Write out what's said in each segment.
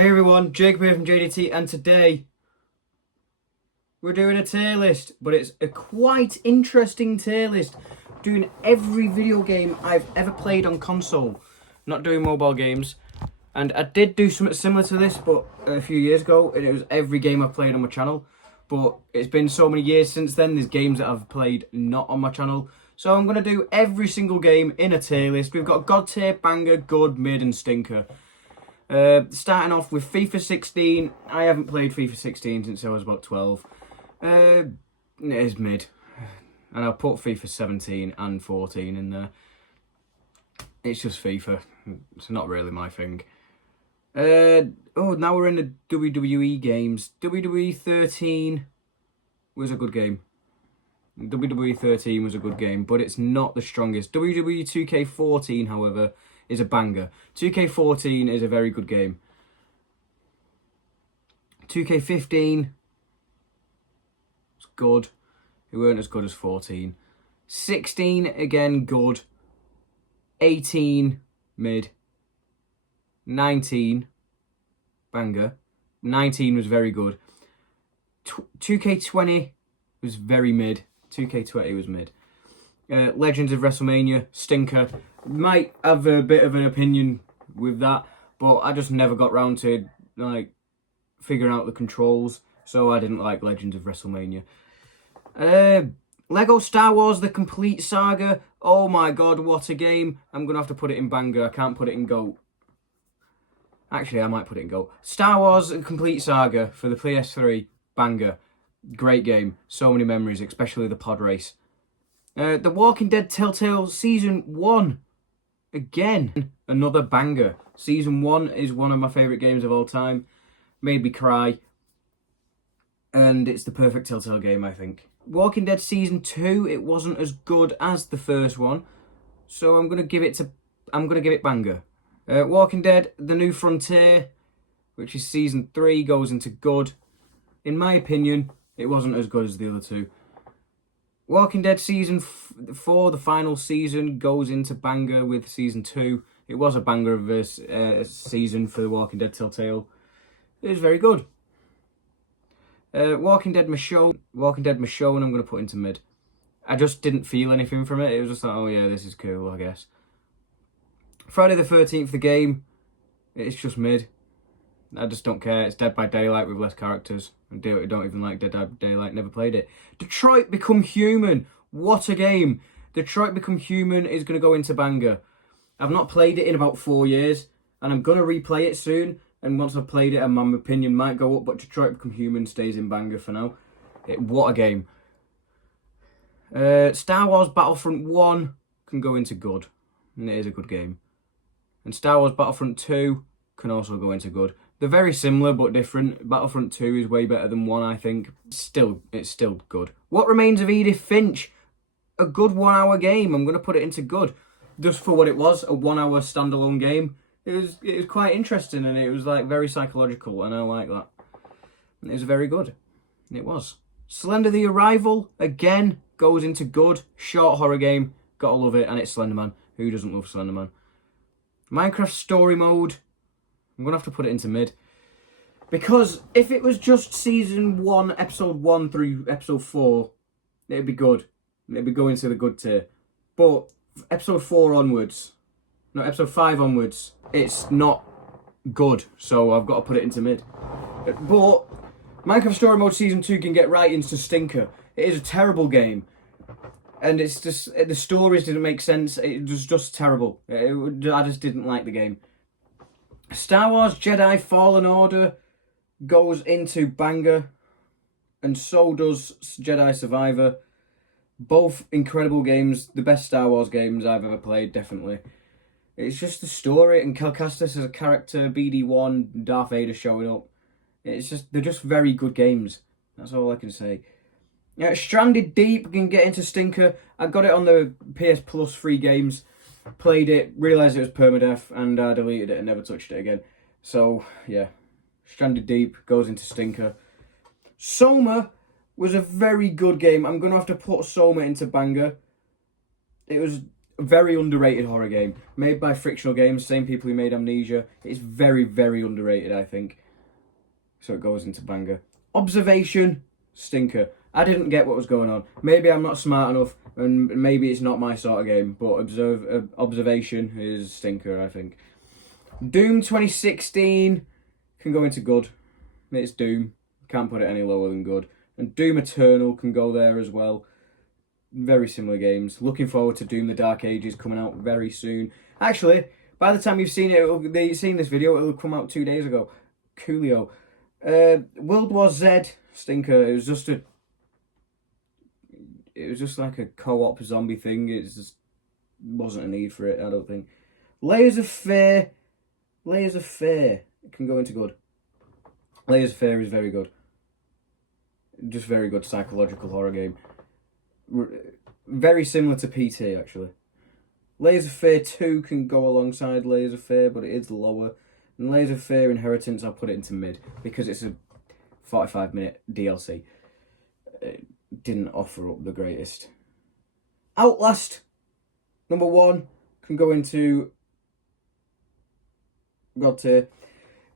Hey everyone, Jacob here from J.D.T, and today we're doing a tier list, but it's a quite interesting tier list. Doing every video game I've ever played on console, not doing mobile games. And I did do something similar to this, but a few years ago, and it was every game I've played on my channel. But it's been so many years since then, there's games that I've played not on my channel. So I'm going to do every single game in a tier list. We've got God tier, banger, good, mid and stinker. Starting off with FIFA 16. I haven't played FIFA 16 since I was about 12. It is mid. And I'll put FIFA 17 and 14 in there. It's just FIFA. It's not really my thing. Now we're in the WWE games. WWE 13 was a good game. WWE 13 was a good game, but it's not the strongest. WWE 2K14, however, is a banger. 2K14 is a very good game. 2K15 is good. It weren't as good as 14. 16, again, good. 18, mid. 19, banger. 19 was very good. 2K20 was very mid. 2K20 was mid. Legends of WrestleMania, stinker. Might have a bit of an opinion with that, but I just never got round to figuring out the controls, so I didn't like Legends of WrestleMania. Lego Star Wars: The Complete Saga. Oh my god, what a game! I'm gonna have to put it in banger. I can't put it in GOAT. Actually, I might put it in GOAT. Star Wars: The Complete Saga for the PS3, banger. Great game. So many memories, especially the pod race. The Walking Dead Telltale Season 1. Again, another banger. Season 1 is one of my favourite games of all time. Made me cry. And it's the perfect Telltale game, I think. Walking Dead Season 2, it wasn't as good as the first one. So I'm gonna give it banger. Walking Dead: The New Frontier, which is Season 3, goes into good. In my opinion, it wasn't as good as the other two. Walking Dead Season 4, the final season, goes into banger with Season 2. It was a banger of a season for The Walking Dead Telltale. It was very good. Walking Dead Michonne, I'm going to put into mid. I just didn't feel anything from it. It was just like, oh yeah, this is cool, I guess. Friday the 13th, the game, it's just mid. I just don't care. It's Dead by Daylight with less characters. I don't even like Dead by Daylight. Never played it. Detroit Become Human. What a game. Detroit Become Human is going to go into banger. I've not played it in about 4 years. And I'm going to replay it soon. And once I've played it, my opinion might go up. But Detroit Become Human stays in banger for now. What a game. Star Wars Battlefront 1 can go into good. And it is a good game. And Star Wars Battlefront 2 can also go into good. They're very similar but different. Battlefront 2 is way better than 1, I think. It's still good. What Remains of Edith Finch? A good 1 hour game. I'm going to put it into good. Just for what it was, a 1 hour standalone game. It was quite interesting, and it was very psychological, and I like that. It was very good. It was. Slender the Arrival, again, goes into good. Short horror game. Gotta love it, and it's Slenderman. Who doesn't love Slenderman? Minecraft Story Mode. I'm going to have to put it into mid. Because if it was just Season 1, Episode 1 through Episode 4, it'd be good. It'd be going to the good tier. But Episode 4 onwards, no, Episode 5 onwards, it's not good. So I've got to put it into mid. But Minecraft Story Mode Season 2 can get right into stinker. It is a terrible game. And it's just, the stories didn't make sense. It was just terrible. I just didn't like the game. Star Wars Jedi Fallen Order goes into banger, and so does Jedi Survivor. Both incredible games, the best Star Wars games I've ever played, definitely. It's just the story, and Cal Kestis as a character, BD1, Darth Vader showing up. They're just very good games. That's all I can say. Yeah, Stranded Deep can get into stinker. I got it on the PS Plus free games. Played it, realised it was permadeath, and I deleted it and never touched it again. So, yeah. Stranded Deep goes into stinker. Soma was a very good game. I'm going to have to put Soma into banger. It was very underrated horror game. Made by Frictional Games, same people who made Amnesia. It's very, very underrated, I think. So it goes into banger. Observation, stinker. I didn't get what was going on. Maybe I'm not smart enough, and maybe it's not my sort of game, but Observation is stinker, I think. Doom 2016 can go into good. It's Doom. Can't put it any lower than good. And Doom Eternal can go there as well. Very similar games. Looking forward to Doom the Dark Ages coming out very soon. Actually, by the time you've seen seen this video, it'll come out 2 days ago. Coolio. World War Z, stinker. It was just like a co-op zombie thing. It just wasn't a need for it, I don't think. Layers of Fear can go into good. Layers of Fear is very good. Just very good psychological horror game. Very similar to PT, actually. Layers of Fear 2 can go alongside Layers of Fear, but it is lower. And Layers of Fear Inheritance, I'll put it into mid, because it's a 45-minute DLC. It didn't offer up the greatest. Outlast, number 1, can go into God tier.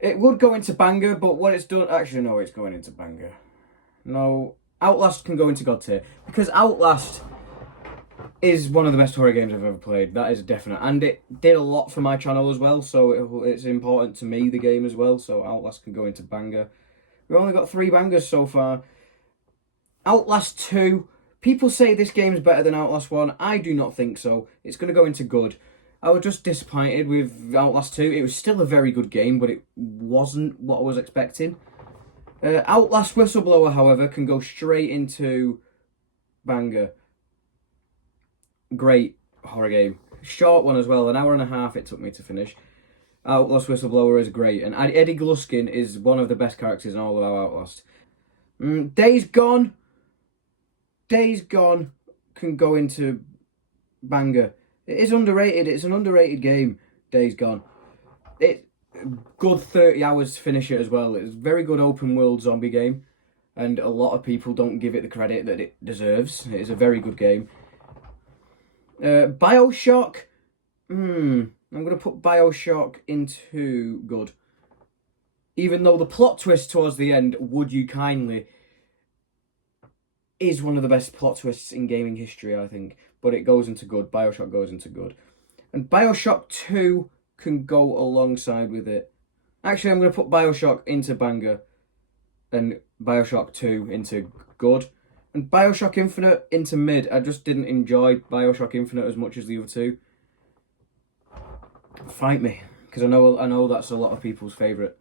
It would go into banger, but what it's done... Actually, no, it's going into banger. No, Outlast can go into God tier. Because Outlast is one of the best horror games I've ever played. That is definite. And it did a lot for my channel as well, so it's important to me, the game as well. So Outlast can go into banger. We've only got 3 bangers so far. Outlast 2. People say this game's better than Outlast 1. I do not think so. It's going to go into good. I was just disappointed with Outlast 2. It was still a very good game, but it wasn't what I was expecting. Outlast Whistleblower, however, can go straight into banger. Great horror game. Short one as well. 1.5 hours it took me to finish. Outlast Whistleblower is great. And Eddie Gluskin is one of the best characters in all of Outlast. Days Gone. Days Gone can go into banger. It is underrated. It's an underrated game, Days Gone. It's good 30 hours to finish it as well. It's a very good open world zombie game. And a lot of people don't give it the credit that it deserves. It is a very good game. Bioshock. I'm going to put Bioshock into good. Even though the plot twist towards the end, would you kindly, is one of the best plot twists in gaming history, I think. But it goes into good. Bioshock goes into good. And Bioshock 2 can go alongside with it. Actually, I'm going to put Bioshock into banger. And Bioshock 2 into good. And Bioshock Infinite into mid. I just didn't enjoy Bioshock Infinite as much as the other two. Fight me. Because I know that's a lot of people's favourite.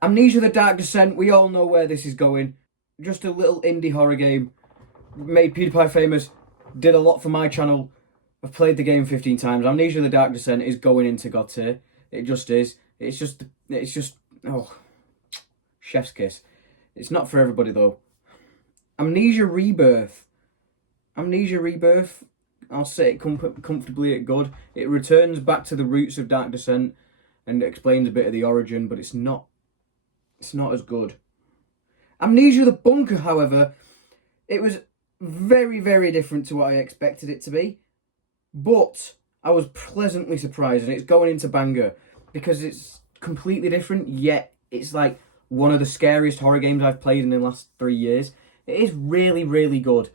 Amnesia the Dark Descent. We all know where this is going. Just a little indie horror game. Made PewDiePie famous. Did a lot for my channel. I've played the game 15 times. Amnesia the Dark Descent is going into God tier. It just is. It's just, oh, chef's kiss. It's not for everybody though. Amnesia Rebirth. Amnesia Rebirth, I'll say it comfortably at good. It returns back to the roots of Dark Descent and explains a bit of the origin, but it's not as good. Amnesia the Bunker, however, it was very, very different to what I expected it to be. But I was pleasantly surprised, and it's going into banger because it's completely different, yet it's like one of the scariest horror games I've played in the last 3 years. It is really, really good.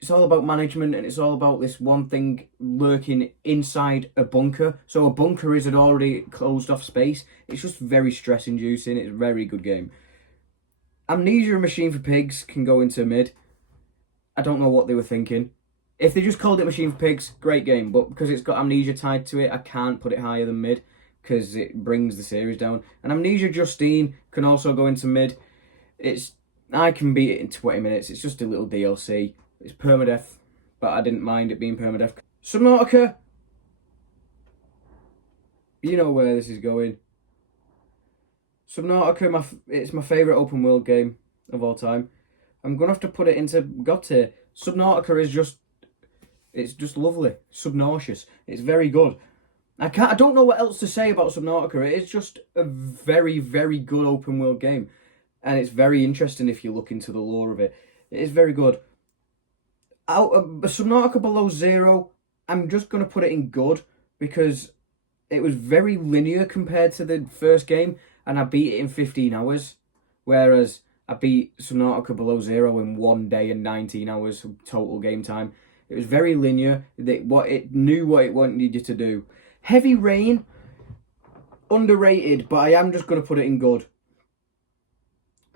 It's all about management, and it's all about this one thing lurking inside a bunker. So a bunker is an already closed off space. It's just very stress-inducing. It's a very good game. Amnesia Machine for Pigs can go into mid. I don't know what they were thinking. If they just called it Machine for Pigs, great game. But because it's got Amnesia tied to it, I can't put it higher than mid because it brings the series down. And Amnesia Justine can also go into mid. I can beat it in 20 minutes. It's just a little DLC. It's permadeath, but I didn't mind it being permadeath. Subnautica. You know where this is going. Subnautica, it's my favourite open world game of all time. I'm going to have to put it into God tier. Subnautica is just... It's just lovely. Subnauseous. It's very good. I don't know what else to say about Subnautica. It is just a very, very good open world game. And it's very interesting if you look into the lore of it. It is very good. Subnautica Below Zero I'm just going to put it in good because it was very linear compared to the first game, and I beat it in 15 hours. Whereas I beat Subnautica Below Zero in 1 day and 19 hours total game time. It was very linear. It knew what it wanted you to do. Heavy Rain, underrated, but I am just going to put it in good.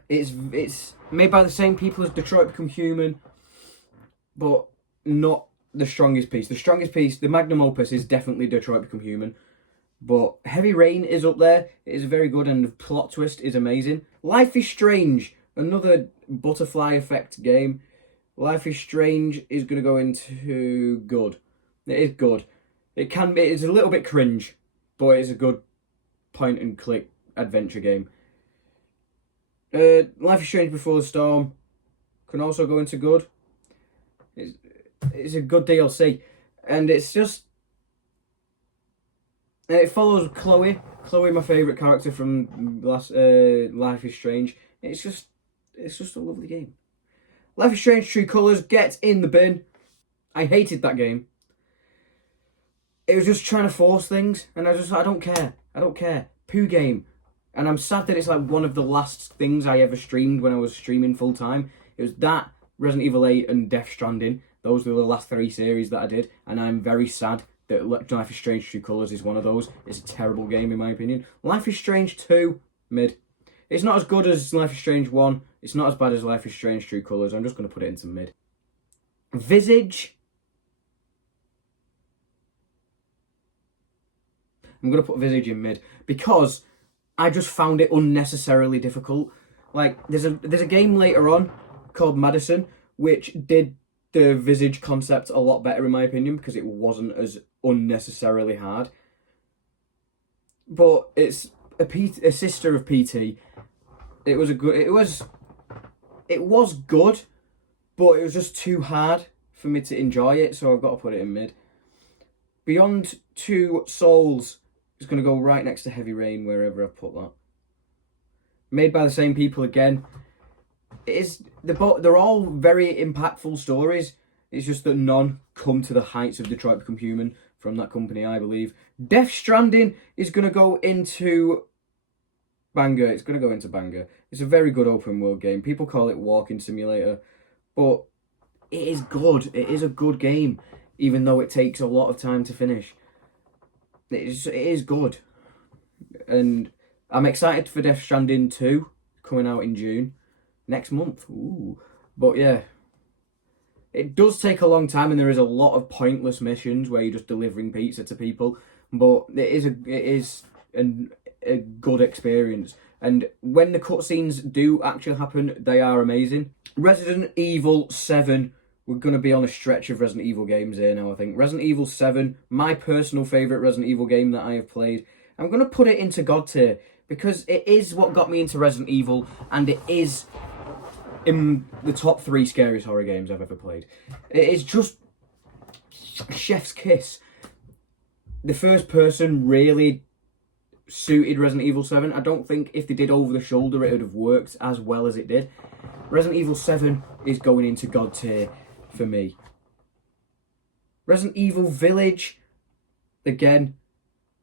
It's made by the same people as Detroit Become Human, but not the strongest piece. The strongest piece, the magnum opus, is definitely Detroit Become Human. But Heavy Rain is up there. It is very good, and the plot twist is amazing. Life is Strange, another butterfly effect game. Life is Strange is going to go into good. It is good. It's a little bit cringe, but it's a good point and click adventure game. Life is Strange Before the Storm can also go into good. It's a good DLC, and it's just it follows Chloe. Chloe, my favourite character from Life is Strange. It's just a lovely game. Life is Strange True Colours gets in the bin. I hated that game. It was just trying to force things, and I don't care. I don't care. Poo game. And I'm sad that it's like one of the last things I ever streamed when I was streaming full time. It was that, Resident Evil 8 and Death Stranding. Those were the last 3 series that I did, and I'm very sad that Life is Strange True Colours is one of those. It's a terrible game in my opinion. Life is Strange 2, mid. It's not as good as Life is Strange 1. It's not as bad as Life is Strange True Colours. I'm just going to put it into mid. Visage. I'm going to put Visage in mid because I just found it unnecessarily difficult. Like, there's a game later on called Madison, which did the Visage concept a lot better in my opinion because it wasn't as unnecessarily hard. But it's a sister of PT. It was good, but it was just too hard for me to enjoy it, so I've got to put it in mid. Beyond Two Souls is going to go right next to Heavy Rain wherever I put that. Made by the same people again. They're all very impactful stories. It's just that none come to the heights of Detroit Become Human from that company, I believe. Death Stranding is going to go into banger. It's going to go into banger. It's a very good open world game. People call it walking simulator, but it is good. It is a good game, even though it takes a lot of time to finish. It is good, and I'm excited for Death Stranding 2 coming out in June next month. Ooh, but yeah, it does take a long time, and there is a lot of pointless missions where you're just delivering pizza to people. But it is a good experience, and when the cutscenes do actually happen, they are amazing. Resident Evil 7. We're going to be on a stretch of Resident Evil games here now, I think. Resident Evil 7, my personal favourite Resident Evil game that I have played. I'm going to put it into God tier because it is what got me into Resident Evil, and it is in the top 3 scariest horror games I've ever played. It is just chef's kiss. The first person really suited Resident Evil 7. I don't think if they did over the shoulder it would have worked as well as it did. Resident Evil 7 is going into God tier for me. Resident Evil Village, again,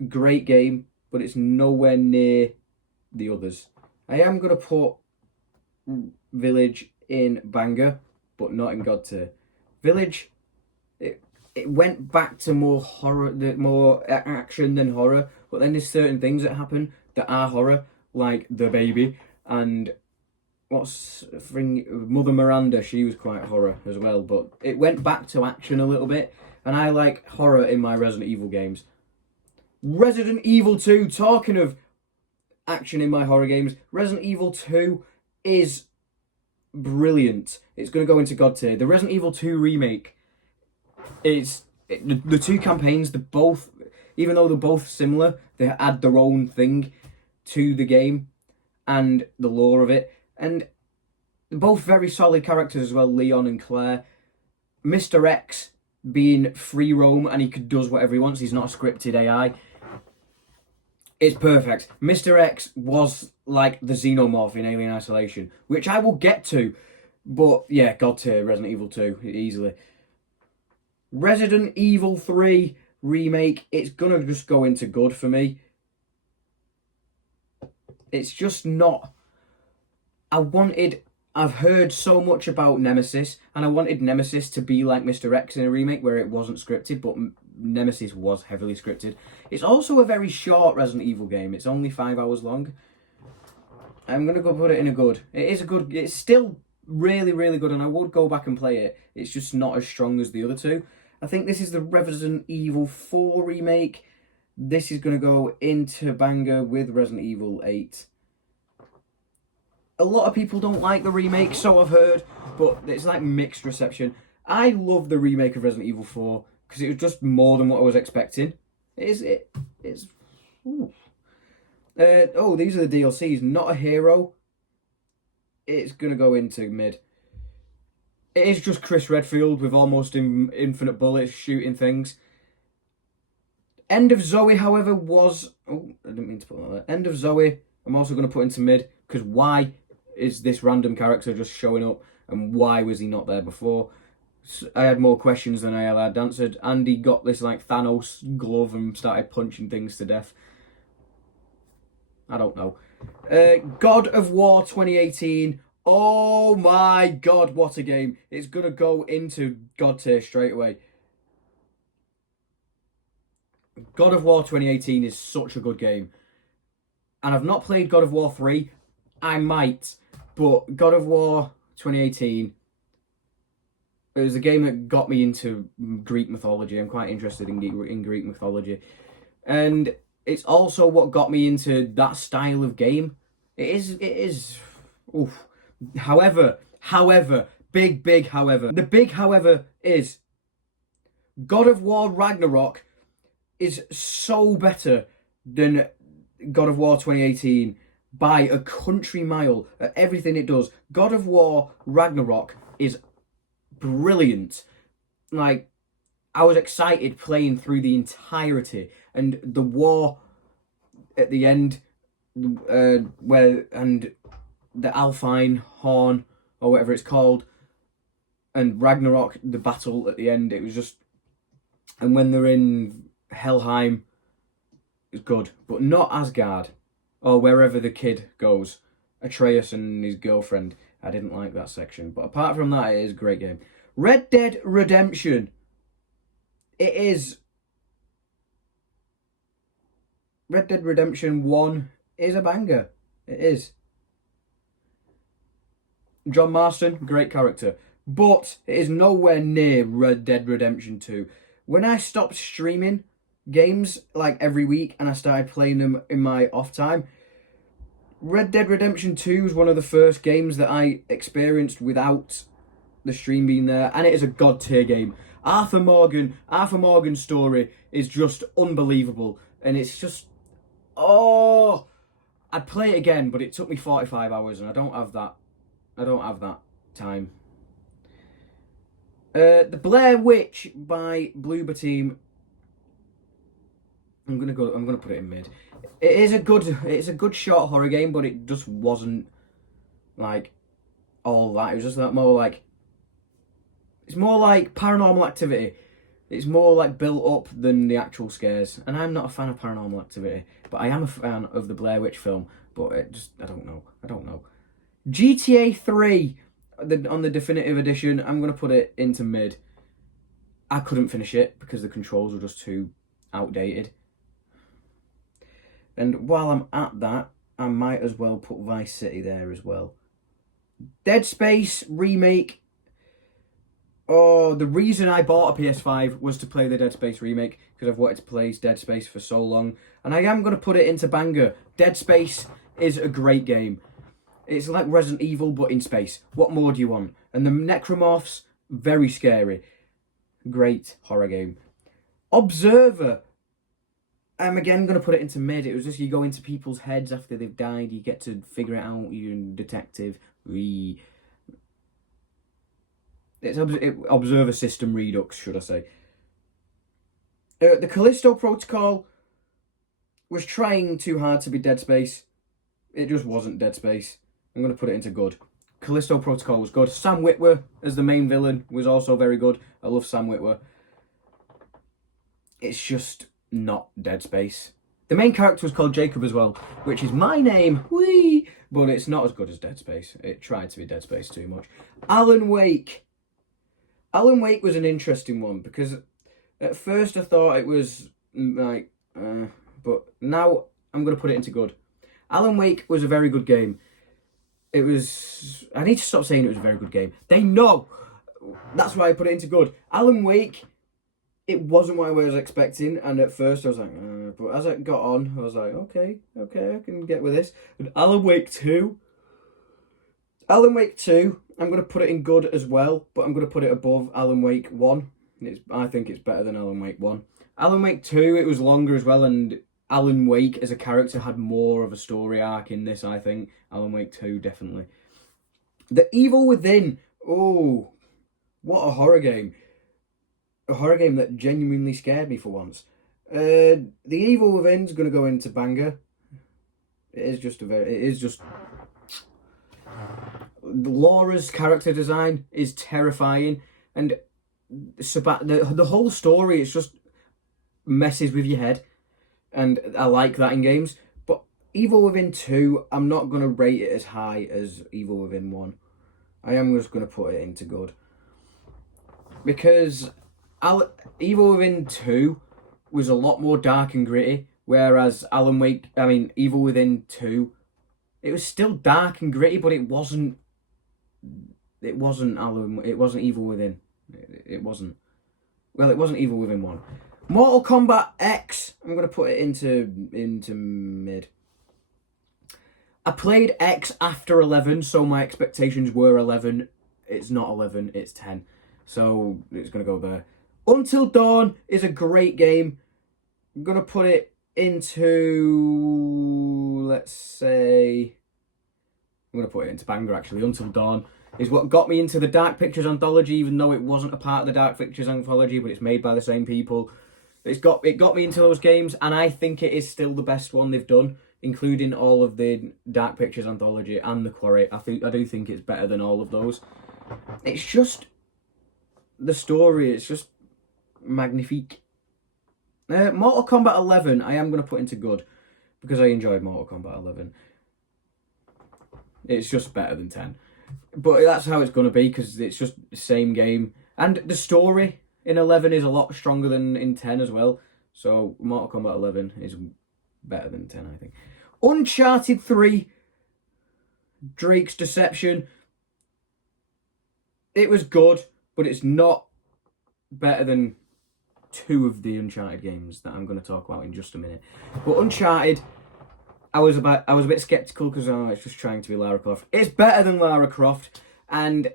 great game, but it's nowhere near the others. I am going to put Village in banger, but not in God tier. Village, it went back to more horror, more action than horror, but then there's certain things that happen that are horror, like the baby, and Mother Miranda, she was quite horror as well, but it went back to action a little bit, and I like horror in my Resident Evil games. Resident Evil 2, talking of action in my horror games, Resident Evil 2 is brilliant. It's going to go into God tier. The Resident Evil 2 remake, the 2 campaigns, they're both, even though they're both similar, they add their own thing to the game and the lore of it. And both very solid characters as well, Leon and Claire. Mr. X being free roam and he does whatever he wants. He's not a scripted AI. It's perfect. Mr. X was like the xenomorph in Alien Isolation, which I will get to. But yeah, God tier, Resident Evil 2, easily. Resident Evil 3 remake, it's gonna just go into good for me. It's just not... I've heard so much about Nemesis, and I wanted Nemesis to be like Mr. X in a remake where it wasn't scripted, but Nemesis was heavily scripted. It's also a very short Resident Evil game. It's only 5 hours long. I'm going to go put it in a good. It's still really, really good, and I would go back and play it. It's just not as strong as the other two. I think this is the Resident Evil 4 remake. This is going to go into banger with Resident Evil 8. A lot of people don't like the remake, so I've heard, but it's like mixed reception. I love the remake of Resident Evil 4 because it was just more than what I was expecting. These are the DLCs. Not a Hero. It's going to go into mid. It is just Chris Redfield with almost infinite bullets shooting things. End of Zoe, however, was... Oh, I didn't mean to put that there. End of Zoe, I'm also going to put into mid, because why is this random character just showing up, and why was he not there before? I had more questions than I had answered. Andy got this like Thanos glove and started punching things to death. I don't know. God of War 2018. Oh my god, what a game. It's going to go into God tier straight away. God of War 2018 is such a good game. And I've not played God of War 3. I might. But God of War 2018, it was a game that got me into Greek mythology. I'm quite interested in Greek mythology. And it's also what got me into that style of game. It is. Oof. However, big however. The big however is God of War Ragnarok is so better than God of War 2018 by a country mile at everything it does. God of War Ragnarok is brilliant. Like, I was excited playing through the entirety, and the war at the end, the Alfheim Horn, or whatever it's called, and Ragnarok, the battle at the end, it was just... And when they're in Helheim, it's good, but not Asgard, or wherever the kid goes, Atreus and his girlfriend. I didn't like that section, but apart from that, it is a great game. Red Dead Redemption. It is... Red Dead Redemption 1 is a banger. It is. John Marston, great character. But it is nowhere near Red Dead Redemption 2. When I stopped streaming games like every week and I started playing them in my off time, Red Dead Redemption 2 was one of the first games that I experienced without the stream being there, and it is a god tier game. Arthur Morgan's story is just unbelievable, and it's just, I'd play it again, but it took me 45 hours, and I don't have that time. The Blair Witch by Bloober Team. I'm gonna put it in mid. It's a good short horror game, but it just wasn't like all that. It was just that more like, it's more like Paranormal Activity. It's more like built up than the actual scares. And I'm not a fan of Paranormal Activity, but I am a fan of the Blair Witch film. But I don't know. GTA 3 on the definitive edition, I'm going to put it into mid. I couldn't finish it because the controls were just too outdated. And while I'm at that, I might as well put Vice City there as well. Dead Space remake. Oh, the reason I bought a PS5 was to play the Dead Space remake, because I've wanted to play Dead Space for so long. And I am going to put it into banger. Dead Space is a great game. It's like Resident Evil, but in space. What more do you want? And the necromorphs, very scary. Great horror game. Observer. I'm again going to put it into mid. It was just, you go into people's heads after they've died. You get to figure it out. You're a detective. It's Observer System Redux, should I say. The Callisto Protocol was trying too hard to be Dead Space. It just wasn't Dead Space. I'm going to put it into good. Callisto Protocol was good. Sam Witwer as the main villain was also very good. I love Sam Witwer. it's just not Dead Space. The main character was called Jacob as well, which is my name, whee! But it's not as good as Dead Space. It tried to be Dead Space too much. Alan Wake. Alan Wake was an interesting one because at first I thought it was like, but now I'm going to put it into good. Alan Wake was a very good game. It was... I need to stop saying it was a very good game. They know! That's why I put it into good. Alan Wake, it wasn't what I was expecting, and at first I was like, but as it got on, I was like, okay, I can get with this. And Alan Wake 2, I'm going to put it in good as well, but I'm going to put it above Alan Wake 1. I think it's better than Alan Wake 1. Alan Wake 2, it was longer as well, and Alan Wake as a character had more of a story arc in this, I think. Alan Wake 2, definitely. The Evil Within, oh, what a horror game. A horror game that genuinely scared me for once. The Evil Within's going to go into banger. It is just... Laura's character design is terrifying, and the whole story is just messes with your head, and I like that in games. But Evil Within 2, I'm not going to rate it as high as Evil Within 1. I am just going to put it into good. Because Evil Within 2 was a lot more dark and gritty, whereas Evil Within 2, it was still dark and gritty, but it wasn't Evil Within. It wasn't. Well, it wasn't Evil Within 1. Mortal Kombat X, I'm going to put it into mid. I played X after 11, so my expectations were 11. It's not 11, it's 10. So it's going to go there. Until Dawn is a great game. I'm going to put it into, let's say... I'm going to put it into banger, actually. Until Dawn is what got me into the Dark Pictures anthology, even though it wasn't a part of the Dark Pictures anthology, but it's made by the same people. It got me into those games, and I think it is still the best one they've done, including all of the Dark Pictures anthology and the Quarry. I do think it's better than all of those. It's just the story. It's just magnifique. Mortal Kombat 11, I am going to put into good because I enjoyed Mortal Kombat 11. It's just better than 10. But that's how it's going to be because it's just the same game. And the story in 11 is a lot stronger than in 10 as well. So Mortal Kombat 11 is better than 10, I think. Uncharted 3, Drake's Deception. It was good, but it's not better than 2 of the Uncharted games that I'm going to talk about in just a minute. But Uncharted... I was a bit skeptical because it's just trying to be Lara Croft. It's better than Lara Croft, and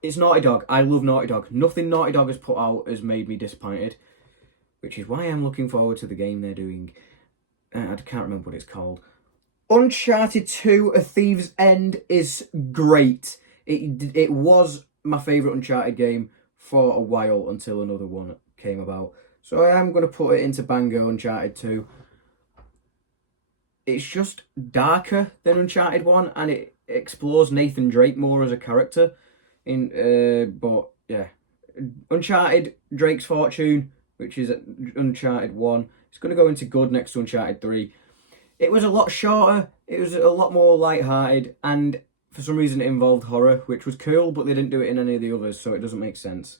it's Naughty Dog. I love Naughty Dog. Nothing Naughty Dog has put out has made me disappointed, which is why I'm looking forward to the game they're doing. I can't remember what it's called. Uncharted 2: A Thief's End is great. It was my favourite Uncharted game for a while until another one came about. So I am going to put it into banger, Uncharted 2. It's just darker than Uncharted 1, and it explores Nathan Drake more as a character. But yeah, Uncharted Drake's Fortune, which is Uncharted 1, it's going to go into good next to Uncharted 3. It was a lot shorter, it was a lot more light-hearted, and for some reason it involved horror, which was cool, but they didn't do it in any of the others, so it doesn't make sense.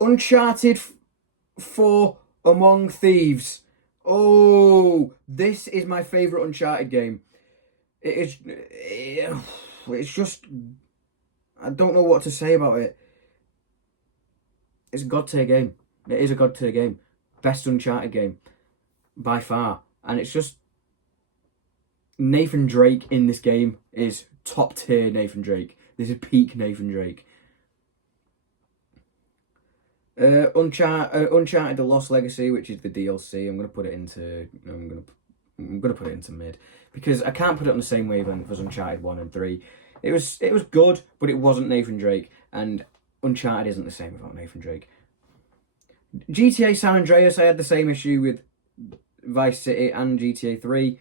Uncharted 4 Among Thieves. Oh, this is my favourite Uncharted game. It's just... I don't know what to say about it. It's a god tier game. It is a god tier game. Best Uncharted game. By far. And it's just... Nathan Drake in this game is top tier Nathan Drake. This is peak Nathan Drake. Uncharted: The Lost Legacy, which is the DLC. I'm gonna put it into mid because I can't put it on the same wavelength as Uncharted 1 and 3. It was good, but it wasn't Nathan Drake, and Uncharted isn't the same without Nathan Drake. GTA San Andreas, I had the same issue with Vice City and GTA 3,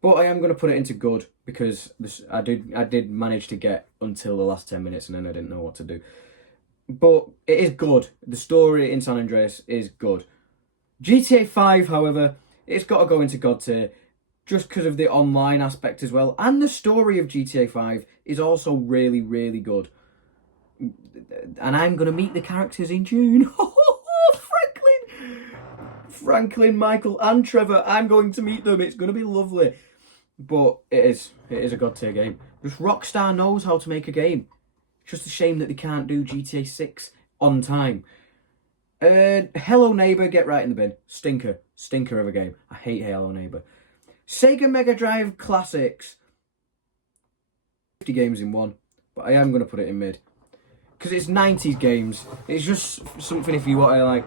but I am gonna put it into good because I did manage to get until the last 10 minutes and then I didn't know what to do. but it is good. The story in San Andreas is good. GTA 5, however, it's got to go into God tier just because of the online aspect as well. And the story of GTA 5 is also really, really good. And I'm going to meet the characters in June. Franklin, Michael, and Trevor. I'm going to meet them. It's going to be lovely. But it is a God tier game. Just Rockstar knows how to make a game. It's just a shame that they can't do GTA 6 on time. Hello Neighbor, get right in the bin. Stinker of a game. I hate Hello Neighbor. Sega Mega Drive Classics. 50 games in one, but I am going to put it in mid. Because it's 90s games. It's just something if you want to, like,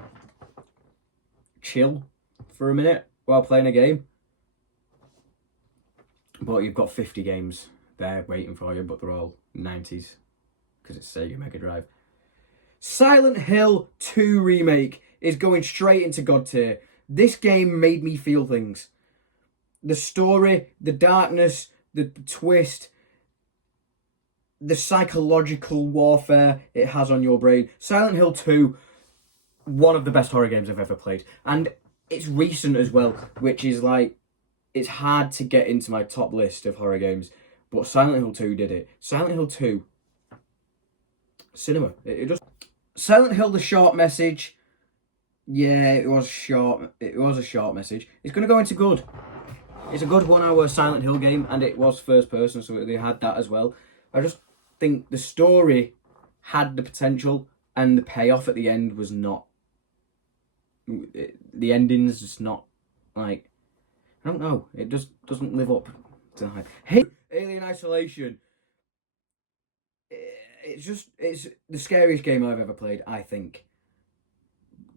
chill for a minute while playing a game. But you've got 50 games there waiting for you, but they're all 90s. Because it's Sega Mega Drive. Silent Hill 2 Remake is going straight into God tier. This game made me feel things. The story, the darkness, the twist, the psychological warfare it has on your brain. Silent Hill 2, one of the best horror games I've ever played. And it's recent as well, which is like, it's hard to get into my top list of horror games. But Silent Hill 2 did it. Silent Hill 2, cinema. It just... Silent Hill, the short message. Yeah, it was short. It was a short message. It's going to go into good. It's a good 1 hour Silent Hill game, and it was first person, so they had that as well. I just think the story had the potential, and the payoff at the end was not. The ending's just not, like, I don't know. It just doesn't live up to the hype. Hey, Alien Isolation. It's the scariest game I've ever played, I think.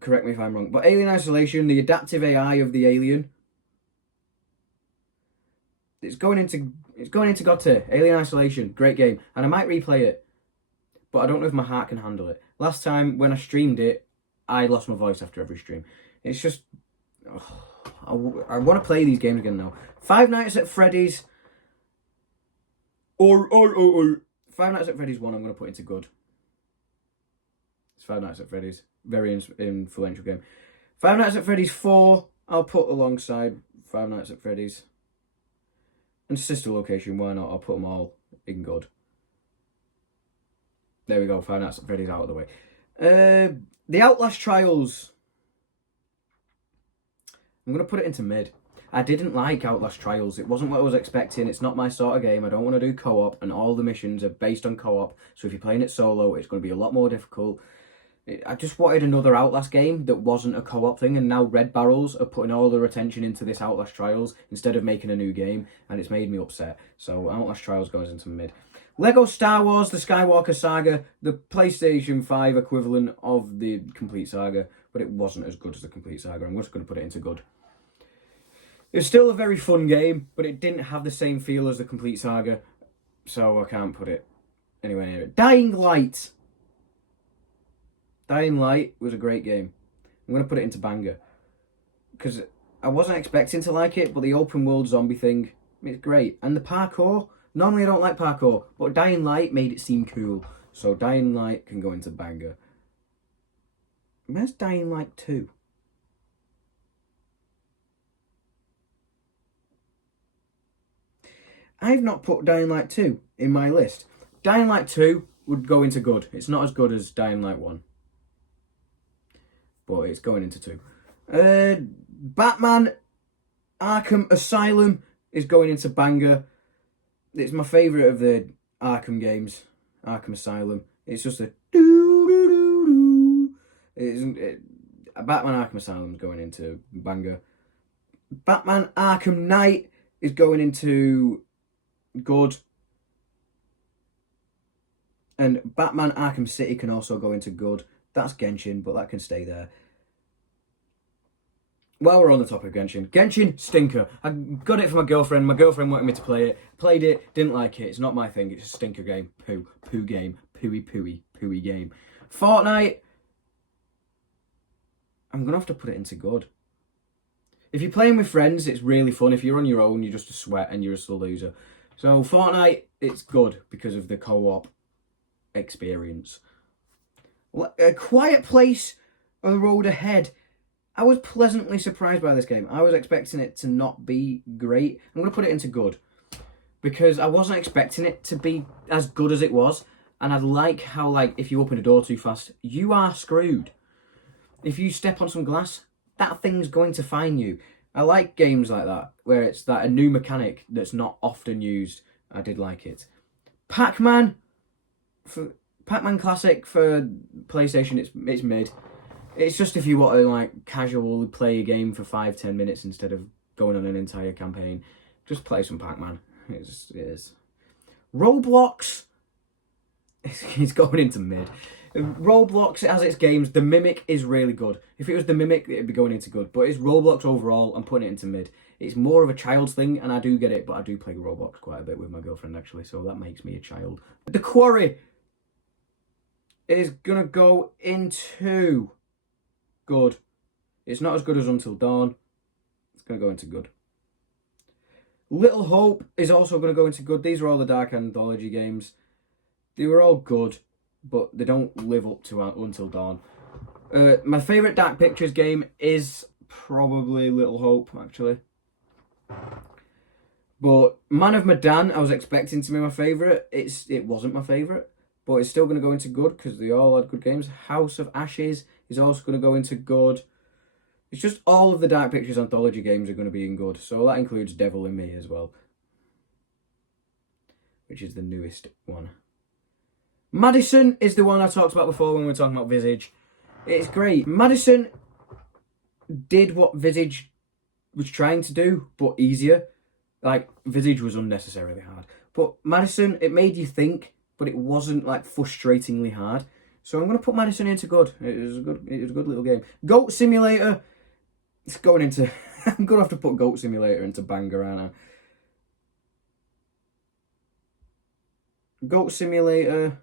Correct me if I'm wrong. But Alien Isolation, the adaptive AI of the alien, it's going into God tier. Alien Isolation, great game. And I might replay it. But I don't know if my heart can handle it. Last time when I streamed it, I lost my voice after every stream. It's just... I want to play these games again now. Five Nights at Freddy's. Or Five Nights at Freddy's 1 I'm going to put into good. It's Five Nights at Freddy's. Very influential game. Five Nights at Freddy's 4 I'll put alongside Five Nights at Freddy's. And Sister Location, why not? I'll put them all in good. There we go, Five Nights at Freddy's out of the way. The Outlast Trials. I'm going to put it into mid. I didn't like Outlast Trials. It wasn't what I was expecting. It's not my sort of game. I don't want to do co-op, and all the missions are based on co-op. So if you're playing it solo, it's going to be a lot more difficult. I just wanted another Outlast game that wasn't a co-op thing, and now Red Barrels are putting all their attention into this Outlast Trials instead of making a new game, and it's made me upset. So Outlast Trials goes into mid. Lego Star Wars, the Skywalker Saga, the PlayStation 5 equivalent of the Complete Saga, but it wasn't as good as the Complete Saga. I'm just going to put it into good. It was still a very fun game, but it didn't have the same feel as the Complete Saga, so I can't put it anywhere near it. Dying Light. Dying Light was a great game. I'm going to put it into banger, because I wasn't expecting to like it, but the open world zombie thing, it's great. And the parkour, normally I don't like parkour, but Dying Light made it seem cool, so Dying Light can go into banger. Where's Dying Light 2? I've not put Dying Light 2 in my list. Dying Light 2 would go into good. It's not as good as Dying Light 1. But it's going into 2. Batman Arkham Asylum is going into banger. It's my favourite of the Arkham games. Arkham Asylum. It's just a doo-doo-doo-doo. Batman Arkham Asylum is going into banger. Batman Arkham Knight is going into good. And Batman Arkham City can also go into good. That's Genshin, but that can stay there. While we're on the topic of Genshin, stinker. I got it for my girlfriend. My girlfriend wanted me to play it. Played it, didn't like it. It's not my thing. It's a stinker game. Poo game. Pooey game. Fortnite. I'm going to have to put it into good. If you're playing with friends, it's really fun. If you're on your own, you're just a sweat and you're just a loser. So Fortnite, it's good because of the co-op experience. A Quiet Place on the Road Ahead. I was pleasantly surprised by this game. I was expecting it to not be great. I'm going to put it into good, because I wasn't expecting it to be as good as it was. And I like how, like, if you open a door too fast, you are screwed. If you step on some glass, that thing's going to find you. I like games like that, where it's that a new mechanic that's not often used. I did like it. Pac-Man Classic for PlayStation, it's mid. It's just if you want to, like, casually play a game for 5-10 minutes instead of going on an entire campaign, just play some Pac-Man. It is. Roblox, it's going into mid. Roblox has its games. The Mimic is really good. If it was The Mimic, it'd be going into good. But it's Roblox overall. I'm putting it into mid. It's more of a child's thing, and I do get it, but I do play Roblox quite a bit with my girlfriend, actually, so that makes me a child. The Quarry is going to go into good. It's not as good as Until Dawn. It's going to go into good. Little Hope is also going to go into good. These are all the Dark Anthology games. They were all good, but they don't live up to Until Dawn. My favourite Dark Pictures game is probably Little Hope, actually. But Man of Medan, I was expecting to be my favourite. It wasn't my favourite, but it's still going to go into good because they all had good games. House of Ashes is also going to go into good. It's just all of the Dark Pictures anthology games are going to be in good. So that includes Devil in Me as well, which is the newest one. Madison is the one I talked about before when we were talking about Visage. It's great. Madison did what Visage was trying to do, but easier. Like, Visage was unnecessarily hard. But Madison, it made you think, but it wasn't, like, frustratingly hard. So I'm going to put Madison into good. It was a good little game. Goat Simulator, it's going into... I'm going to have to put Goat Simulator into banger, aren't I? Goat Simulator...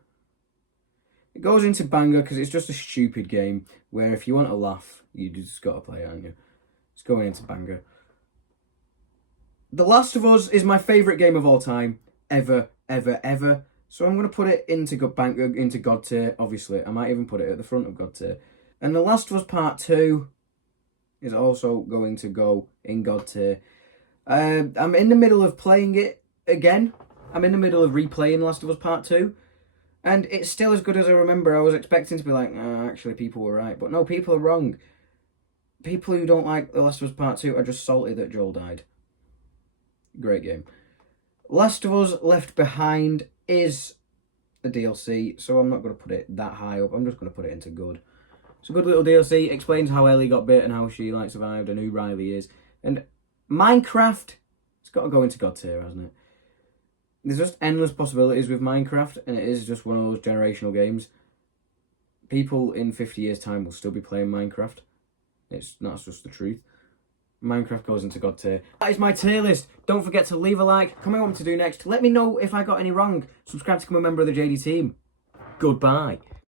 It goes into banger because it's just a stupid game where if you want to laugh, you just got to play it, aren't you? It's going into banger. The Last of Us is my favourite game of all time. Ever. So I'm going to put it into God tier, obviously. I might even put it at the front of God tier. And The Last of Us Part 2 is also going to go in God tier. I'm in the middle of playing it again. I'm in the middle of replaying The Last of Us Part 2. And it's still as good as I remember. I was expecting to be like, actually, people were right. But no, people are wrong. People who don't like The Last of Us Part 2 are just salty that Joel died. Great game. Last of Us Left Behind is a DLC, so I'm not going to put it that high up. I'm just going to put it into good. It's a good little DLC. Explains how Ellie got bit and how she survived and who Riley is. And Minecraft, it's got to go into God tier, hasn't it? There's just endless possibilities with Minecraft, and it is just one of those generational games. People in 50 years' time will still be playing Minecraft. That's just the truth. Minecraft goes into God tier. That is my tier list. Don't forget to leave a like. Comment what to do next. Let me know if I got any wrong. Subscribe to become a member of the JD team. Goodbye.